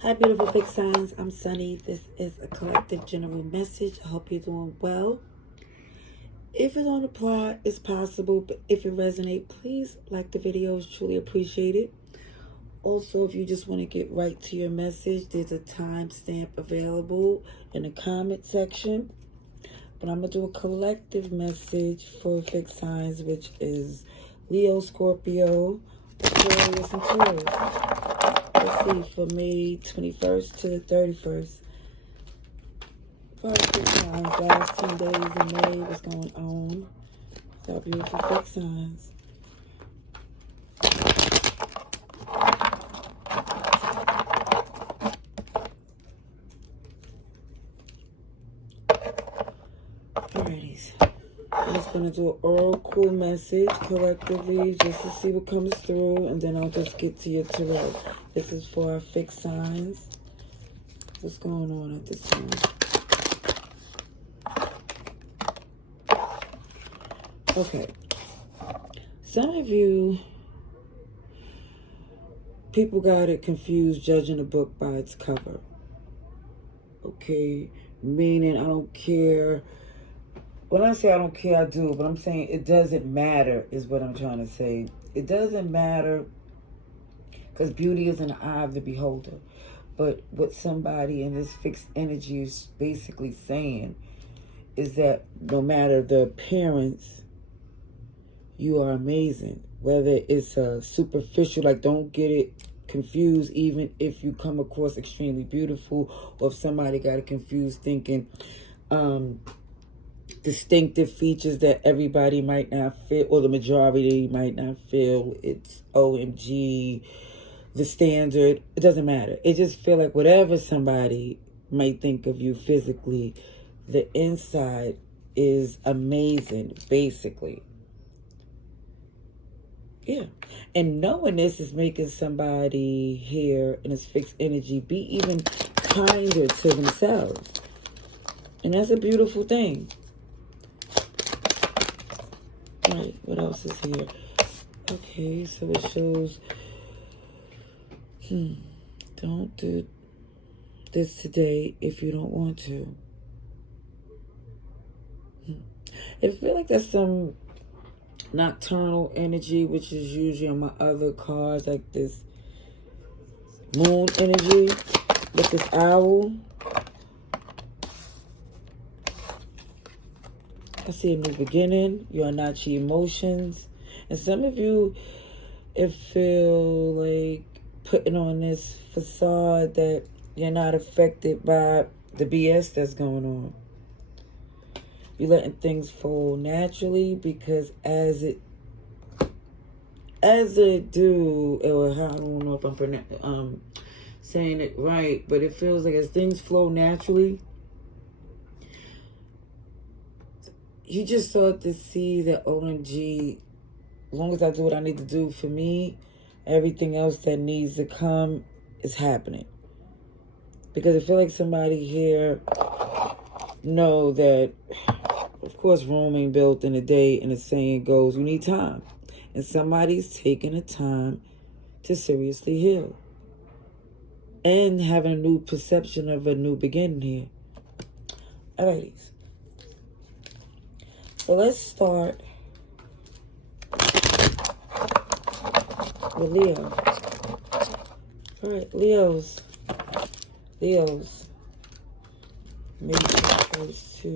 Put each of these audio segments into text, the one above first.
Hi, beautiful fixed signs. I'm Sunny. This is a collective general message. I hope you're doing well. If it don't apply, it's possible, but if it resonates, please like the videos. Truly appreciate it. Also, if you just want to get right to your message, there's a timestamp available in the comment section. But I'm going to do a collective message for fixed signs, which is Leo, Scorpio, Aquarius, and Taurus. Let's see, for May 21st to the 31st. For fixed signs, last 10 days in May, what's going on? It's our beautiful fixed signs. Alrighties. I'm just going to do an oracle message collectively just to see what comes through, and then I'll just get to your tarot. This is for our fixed signs. What's going on at this time? Okay. Some of you, people got it confused judging a book by its cover. Okay? Meaning I don't care. When I say I don't care, I do. But I'm saying it doesn't matter is what I'm trying to say. It doesn't matter because beauty is in the eye of the beholder. But what somebody in this fixed energy is basically saying is that no matter the appearance, you are amazing. Whether it's superficial, like don't get it confused, even if you come across extremely beautiful, or if somebody got it confused thinking distinctive features that everybody might not feel, or the majority might not feel, it's OMG, the standard. It doesn't matter. It just feel like whatever somebody might think of you physically, the inside is amazing, basically. Yeah. And knowing this is making somebody here in this fixed energy be even kinder to themselves. And that's a beautiful thing. Right, what else is here? Okay, so it shows, don't do this today if you don't want to. I feel like there's some nocturnal energy, which is usually on my other cards, like this moon energy with this owl. I see a new beginning. You are not your emotions. And some of you, it feel like putting on this facade that you're not affected by the BS that's going on. You're letting things flow naturally because as it do, or I don't know if I'm saying it right, but it feels like as things flow naturally, you just start to see that OMG, as long as I do what I need to do for me, everything else that needs to come is happening. Because I feel like somebody here know that, of course, Rome ain't built in a day, and the saying goes, you need time. And somebody's taking the time to seriously heal. And having a new perception of a new beginning here. Alrighties. So let's start with Leo. Alright, Leos. May 1st to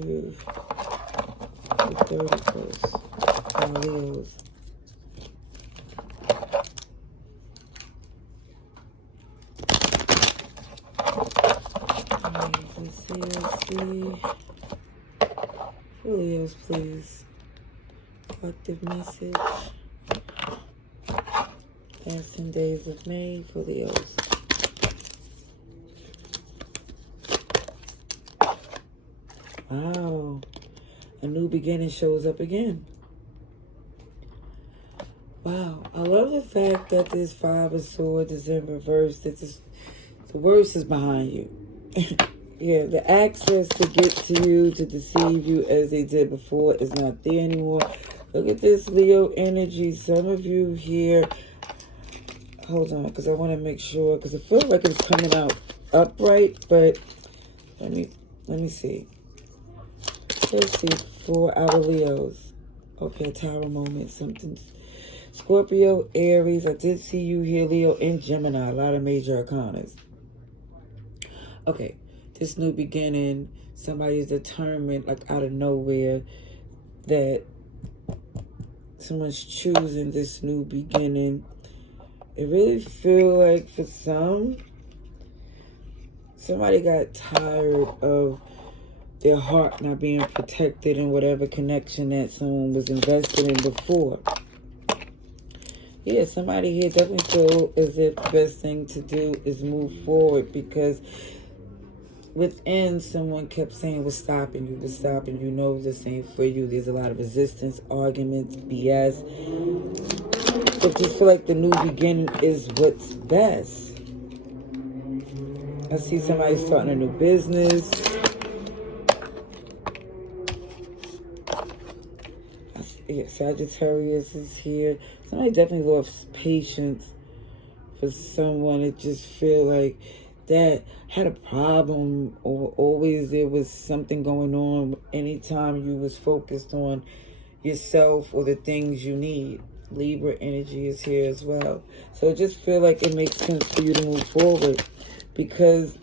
the 31st. Leos. Let's see. For Leos, please. Collective message. Last 10 days of May for Leos. Wow. A new beginning shows up again. Wow. I love the fact that this Five of Swords is in reverse. That the worst is behind you. Yeah, the access to get to you, to deceive you as they did before is not there anymore. Look at this Leo energy. Some of you here Hold on, because I want to make sure, because it feels like it's coming out upright, but let me see. Let's see, for our Leos. Okay, Tower moment, something. Scorpio, Aries. I did see you here, Leo, and Gemini. A lot of major arcanas. Okay, this new beginning. Somebody's determined, like out of nowhere, that someone's choosing this new beginning. It really feel like for somebody got tired of their heart not being protected in whatever connection that someone was invested in before. Yeah, somebody here definitely feel as if the best thing to do is move forward, because within someone kept saying what's stopping you, what's stopping you. Know the same for you. There's a lot of resistance, arguments, BS. But just feel like the new beginning is what's best. I see somebody starting a new business. Sagittarius is here. Somebody definitely lost patience for someone that just feel like that had a problem, or always there was something going on anytime you was focused on yourself or the things you need. Libra energy is here as well. So I just feel like it makes sense for you to move forward, because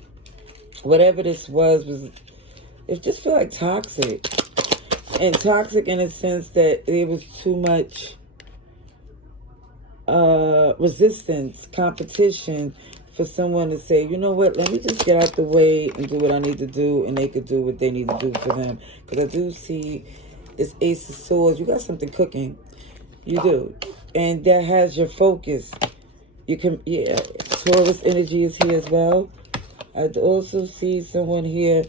whatever this was, it just feel like toxic. And toxic in a sense that there was too much resistance, competition for someone to say, you know what, let me just get out the way and do what I need to do, and they could do what they need to do for them. Because I do see this Ace of Swords. You got something cooking. You do. And that has your focus. You can, yeah, Taurus energy is here as well. I also see someone here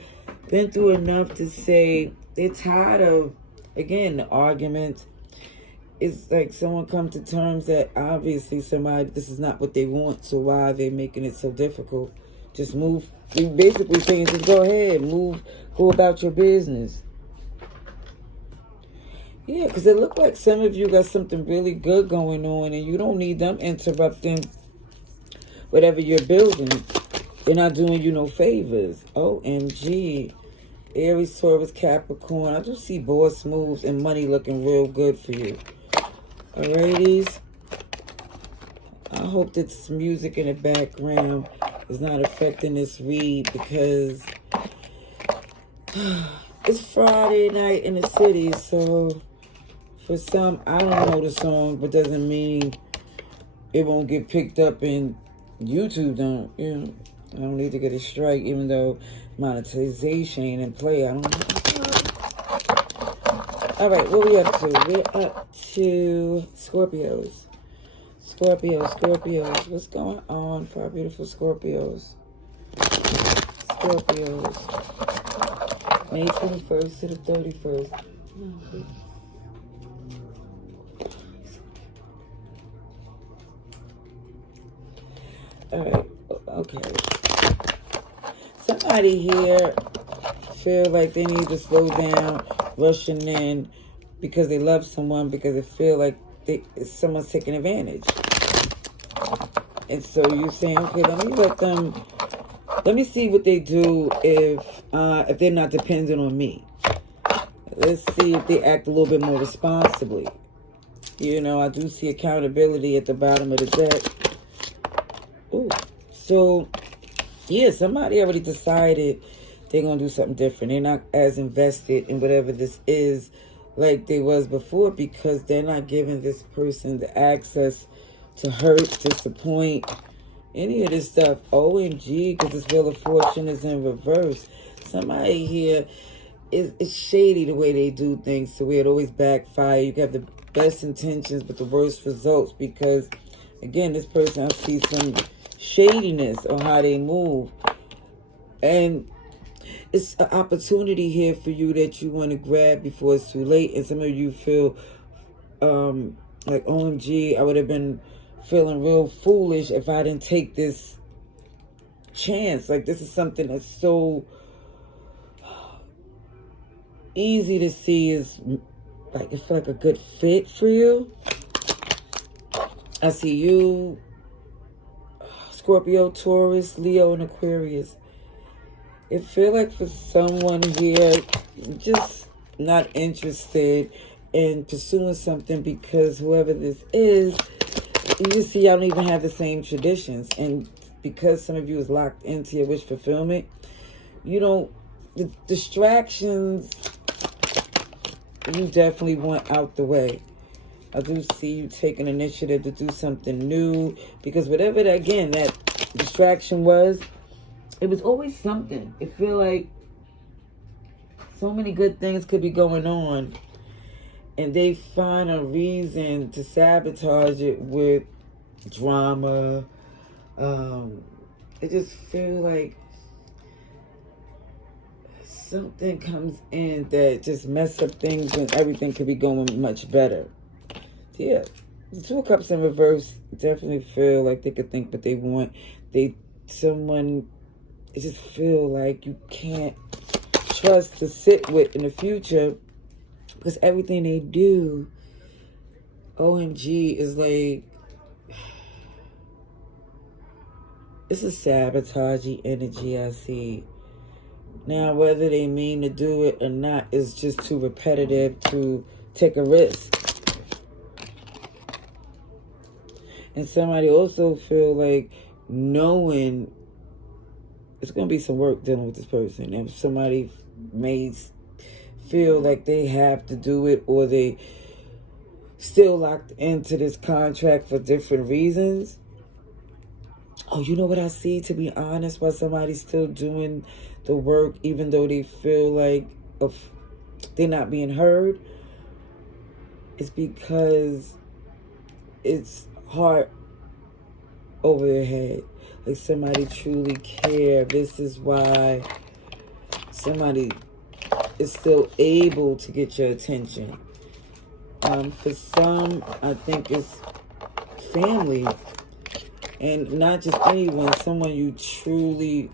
been through enough to say they're tired of, again, the arguments. It's like someone come to terms that obviously somebody, this is not what they want, so why are they making it so difficult? Just move. They basically saying, just go ahead, move, go about your business. Yeah, because it looked like some of you got something really good going on, and you don't need them interrupting whatever you're building. They're not doing you no favors. OMG. Aries, Taurus, Capricorn. I do see boss moves and money looking real good for you. Alrighties. I hope that this music in the background is not affecting this read, because it's Friday night in the city. So for some, I don't know the song, but doesn't mean it won't get picked up in YouTube. Don't, you know, I don't need to get a strike, even though monetization ain't in play. I don't know. All right, what we up to? We're up to Scorpios. Scorpios. What's going on for our beautiful Scorpios? Scorpios. May 21st to the 31st. All right, okay. Somebody here feel like they need to slow down, rushing in because they love someone, because they feel like someone's taking advantage. And so you're saying, okay, let me see what they do if they're not dependent on me. Let's see if they act a little bit more responsibly. You know, I do see accountability at the bottom of the deck. Ooh. So, yeah, somebody already decided they're going to do something different. They're not as invested in whatever this is like they was before, because they're not giving this person the access to hurt, disappoint, any of this stuff. OMG, because this Wheel of Fortune is in reverse. Somebody here it's shady the way they do things, so it always backfire. You have the best intentions but the worst results, because, again, this person, I see some shadiness on how they move. And it's an opportunity here for you that you want to grab before it's too late. And some of you feel like, OMG, I would have been feeling real foolish if I didn't take this chance. Like, this is something that's so easy to see is like, it's like a good fit for you. I see you Scorpio, Taurus, Leo, and Aquarius. It feel like for someone here, just not interested in pursuing something because whoever this is, you just see y'all don't even have the same traditions. And because some of you is locked into your wish fulfillment, you don't, the distractions, you definitely want out the way. I do see you taking initiative to do something new because whatever that, again, that distraction was, it was always something. It feel like so many good things could be going on and they find a reason to sabotage it with drama. It just feel like something comes in that just mess up things when everything could be going much better. Yeah, the Two of Cups in reverse definitely feel like they could think what they want. Someone, it just feel like you can't trust to sit with in the future because everything they do, OMG, is like, it's a sabotagey energy I see. Now, whether they mean to do it or not is just too repetitive to take a risk. And somebody also feel like knowing it's going to be some work dealing with this person. If somebody may feel like they have to do it or they still locked into this contract for different reasons. Oh, you know what I see, to be honest, why somebody's still doing the work even though they feel like they're not being heard? It's because it's heart over their head. Like somebody truly care. This is why somebody is still able to get your attention. For some, I think it's family. And not just anyone, someone you truly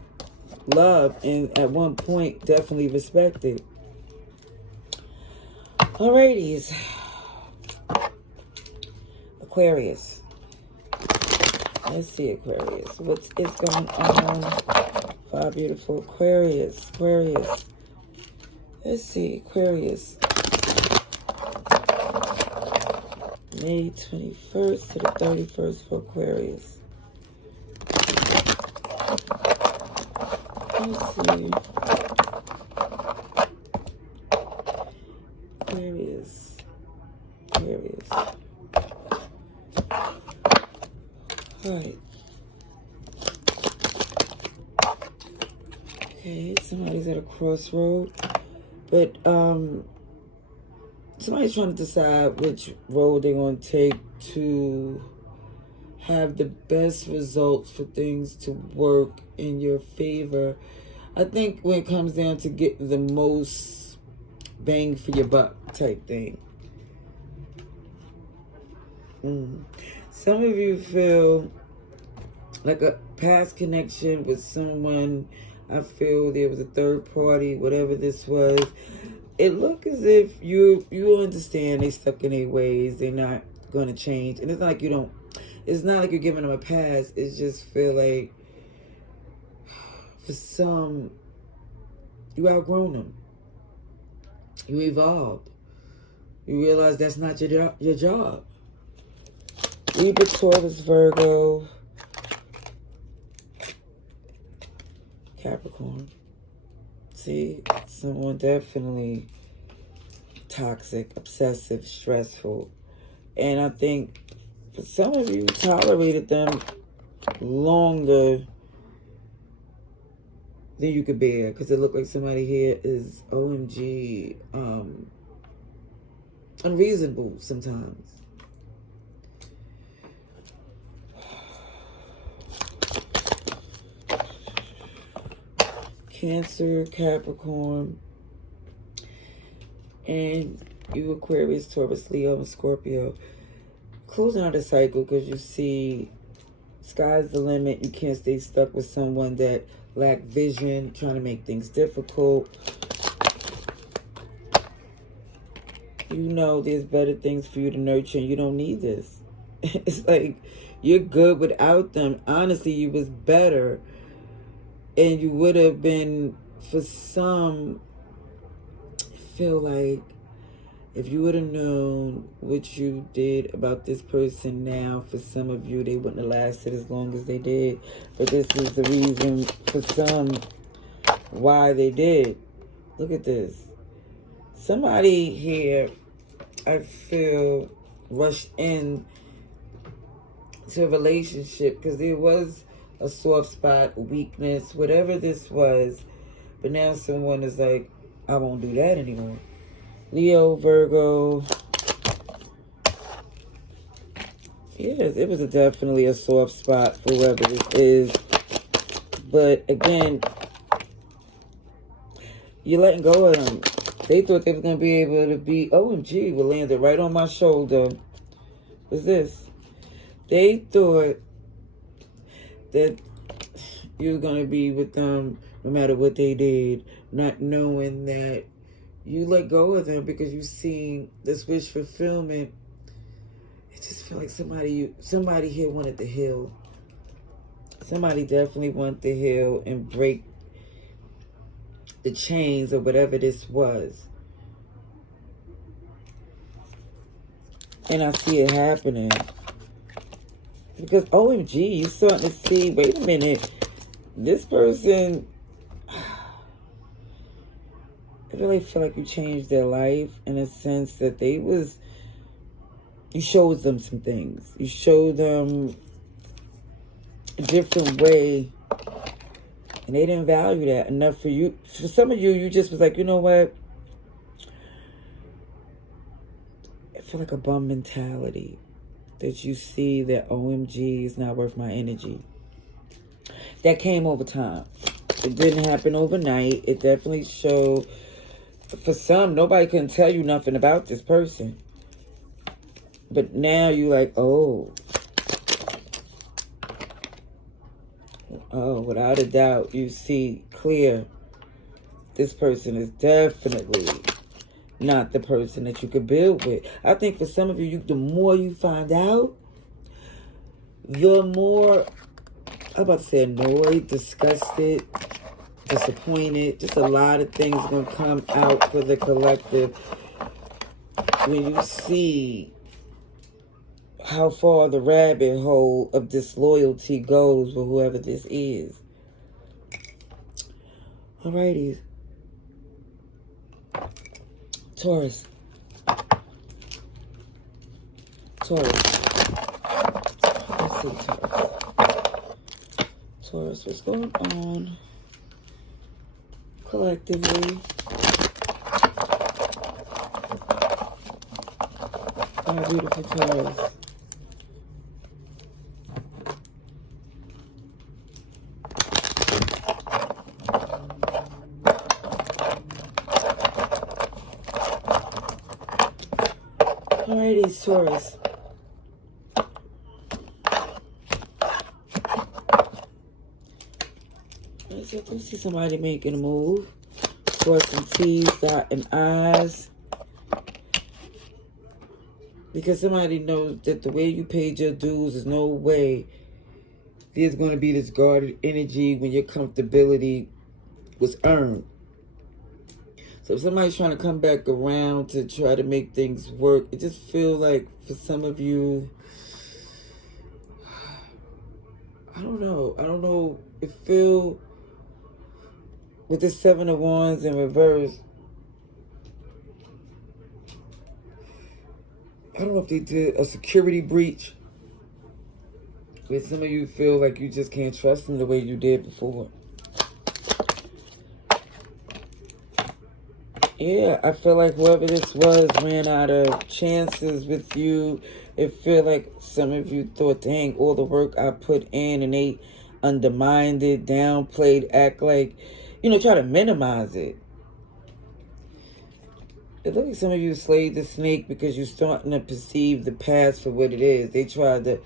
love and at one point definitely respected. Alrighties. Aquarius. Let's see, Aquarius. What is going on? Five beautiful Aquarius. Aquarius. Let's see, Aquarius. May 21st to the 31st for Aquarius. Let's see. Aquarius. Aquarius. Alright. Okay, somebody's at a crossroad. But somebody's trying to decide which road they're going to take to have the best results for things to work in your favor. I think when it comes down to getting the most bang for your buck type thing. Some of you feel like a past connection with someone. I feel there was a third party, whatever this was. It look as if you understand they stuck in their ways. They're not going to change. And it's not like you don't, it's not like you're giving them a pass. It's just feel like for some, you outgrown them. You evolved. You realize that's not your job. Libra, Taurus, Virgo, Capricorn. See, someone definitely toxic, obsessive, stressful. And I think for some of you tolerated them longer than you could bear. Because it looked like somebody here is OMG unreasonable sometimes. Cancer, Capricorn, and you Aquarius, Taurus, Leo, and Scorpio. Closing out a cycle because you see sky's the limit. You can't stay stuck with someone that lack vision, trying to make things difficult. You know there's better things for you to nurture and you don't need this. It's like You're good without them. Honestly, you was better. And you would have been, for some, feel like, if you would have known what you did about this person now, for some of you, they wouldn't have lasted as long as they did. But this is the reason, for some, why they did. Look at this. Somebody here, I feel, rushed in to a relationship because there was a soft spot, weakness, whatever this was. But now someone is like, I won't do that anymore. Leo, Virgo. Yes, it was definitely a soft spot for whoever this is. But again, you're letting go of them. They thought they were going to be able to be, OMG, will landed right on my shoulder. What's this? They thought that you were going to be with them no matter what they did, not knowing that you let go of them because you seen this wish fulfillment. It just feel like somebody here wanted to heal. Somebody definitely wanted to heal and break the chains of whatever this was. And I see it happening. Because OMG, you're starting to see, wait a minute, this person, I really feel like you changed their life in a sense that you showed them some things. You showed them a different way. And they didn't value that enough for you. For some of you, you just was like, you know what? I feel like a bum mentality. That you see that OMG is not worth my energy. That came over time. It didn't happen overnight. It definitely showed. For some, nobody couldn't tell you nothing about this person. But now you like, oh, without a doubt, you see clear. This person is definitely not the person that you could build with. I think for some of you, the more you find out, the more, I'm about to say annoyed, disgusted, disappointed. Just a lot of things going to come out for the collective when you see how far the rabbit hole of disloyalty goes with whoever this is. Alrighty. Taurus. Let's see, Taurus. Taurus, what's going on collectively? Our beautiful Taurus. Alrighty, Taurus. I do see somebody making a move. Crossing T's, dotting I's. Because somebody knows that the way you paid your dues, there's no way there's going to be this guarded energy when your comfortability was earned. So if somebody's trying to come back around to try to make things work, it just feels like for some of you, I don't know. It feels with this Seven of Wands in reverse. I don't know if they did a security breach where some of you feel like you just can't trust them the way you did before. Yeah, I feel like whoever this was ran out of chances with you. It feel like some of you thought, dang, all the work I put in, and they undermined it, downplayed, act like, try to minimize it. It looks like some of you slayed the snake because you're starting to perceive the past for what it is. They tried to,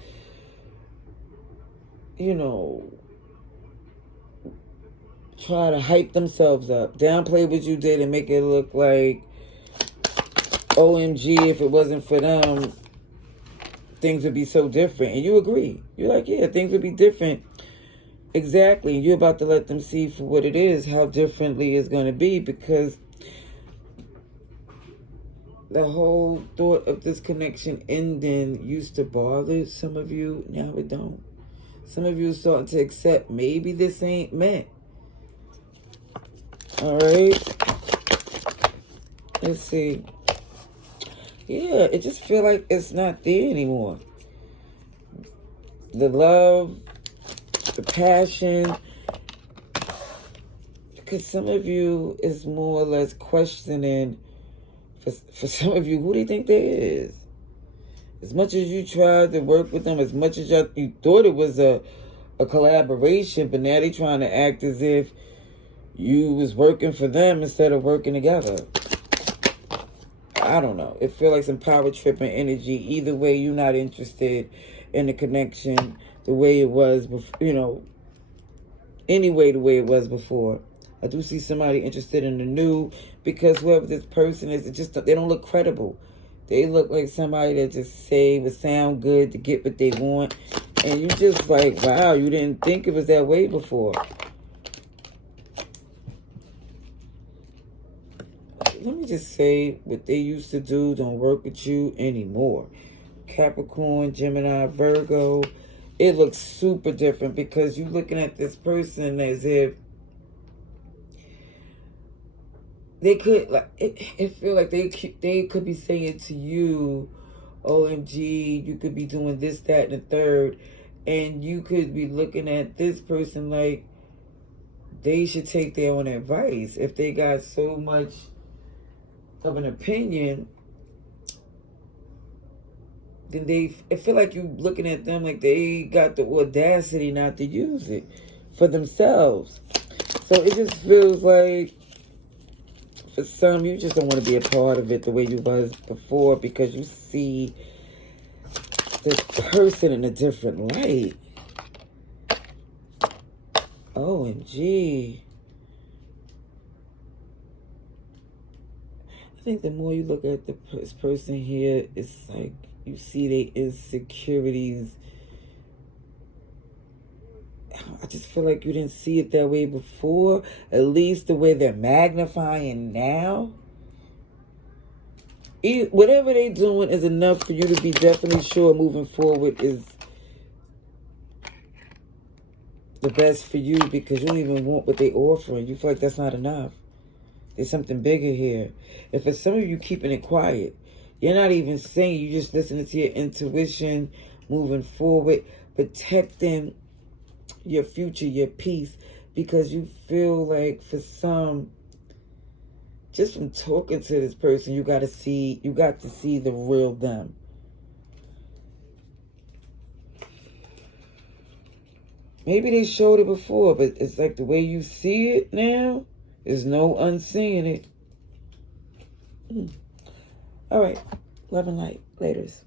try to hype themselves up, downplay what you did and make it look like, OMG, if it wasn't for them, things would be so different. And you agree. You're like, yeah, things would be different. Exactly. You're about to let them see for what it is, how differently it's going to be, because the whole thought of this connection ending used to bother some of you. Now it don't. Some of you are starting to accept maybe this ain't meant. All right. Let's see. Yeah, it just feel like it's not there anymore. The love, the passion. Because some of you is more or less questioning, for some of you, who do you think there is? As much as you tried to work with them, as much as you thought it was a collaboration, but now they trying to act as if you was working for them instead of working together. I don't know. It feel like some power tripping energy. Either way, you're not interested in the connection the way it was before, anyway, the way it was before. I do see somebody interested in the new, because whoever this person is, they don't look credible. They look like somebody that just would sound good to get what they want. And you just like, wow, you didn't think it was that way before. Let me just say, what they used to do don't work with you anymore. Capricorn, Gemini, Virgo, it looks super different, because you're looking at this person as if they could, like, it feel like they could be saying to you, OMG, you could be doing this, that, and the third. And you could be looking at this person like they should take their own advice. If they got so much of an opinion, then I feel like you looking at them like they got the audacity not to use it for themselves. So it just feels like, for some, you just don't want to be a part of it the way you was before, because you see this person in a different light. OMG. I think the more you look at this person here, it's like you see their insecurities. I just feel like you didn't see it that way before. At least the way they're magnifying now. Whatever they're doing is enough for you to be definitely sure moving forward is the best for you, because you don't even want what they're offering. You feel like that's not enough. There's something bigger here. And for some of you keeping it quiet, you're not even saying, you're just listening to your intuition, moving forward, protecting your future, your peace, because you feel like, for some, just from talking to this person, you got to see the real them. Maybe they showed it before, but it's like the way you see it now, there's no unseeing it. All right. Love and light. Laters.